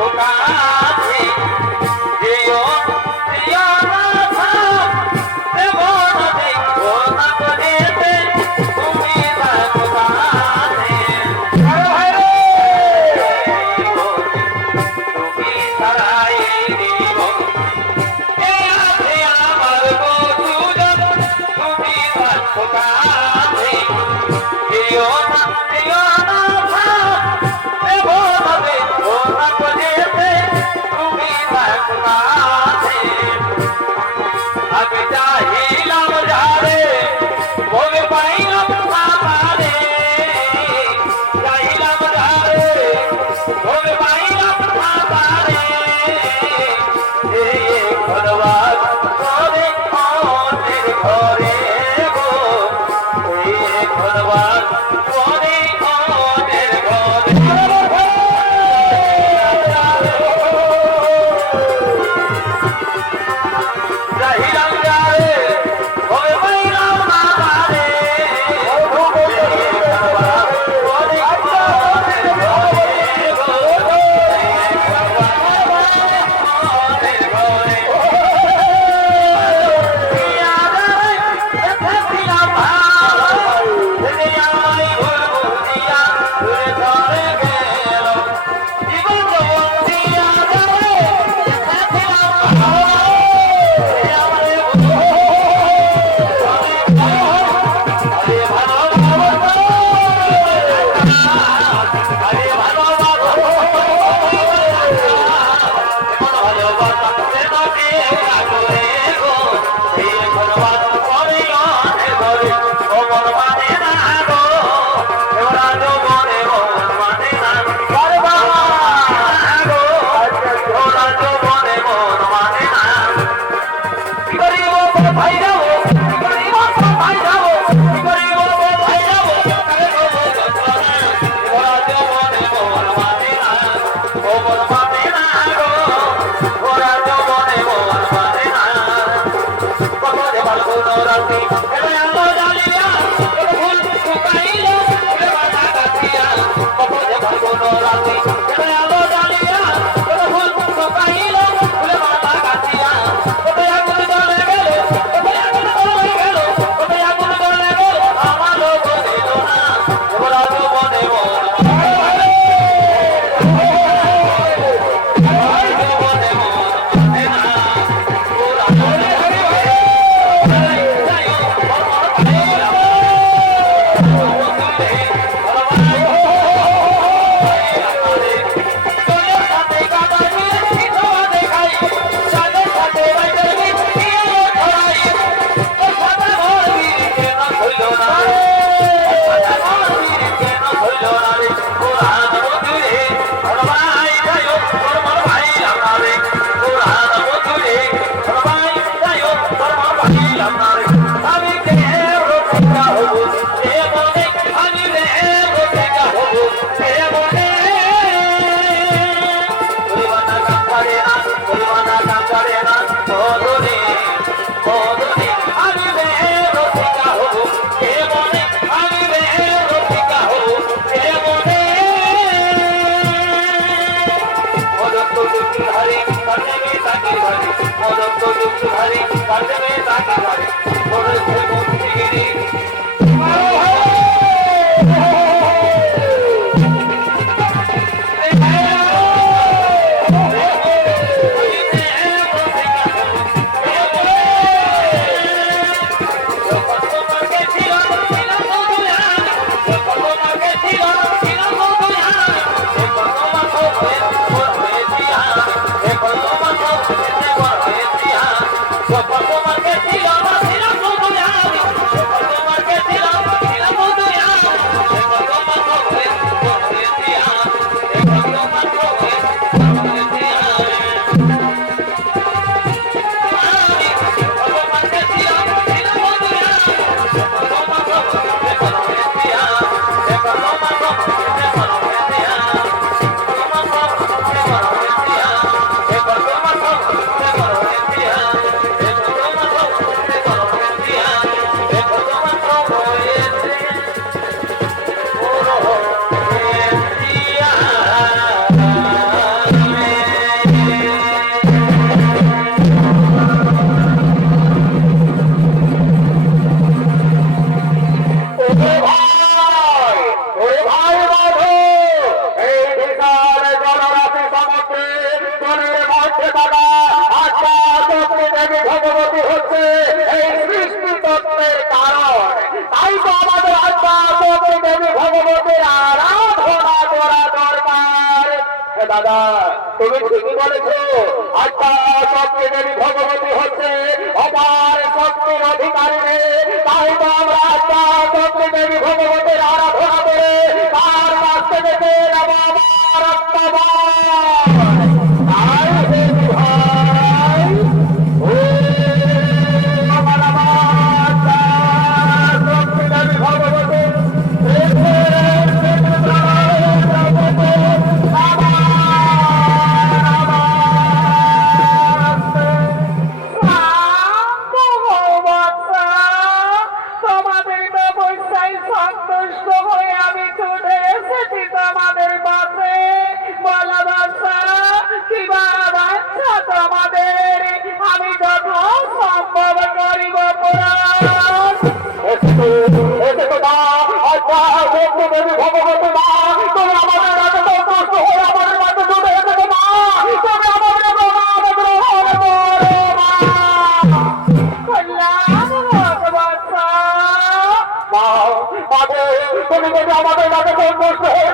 Bye. দাদা, তুমি ঠিক বলেছ আচ্ছা শক্তি দেবী ভগবতী হচ্ছে, অপার শক্তির অধিকারী। তাই তো আমরা আচ্ছা শক্তি দেবী ভগবতীর আরাধনা করে আমাদের কাছে সন্তুষ্ট হয়ে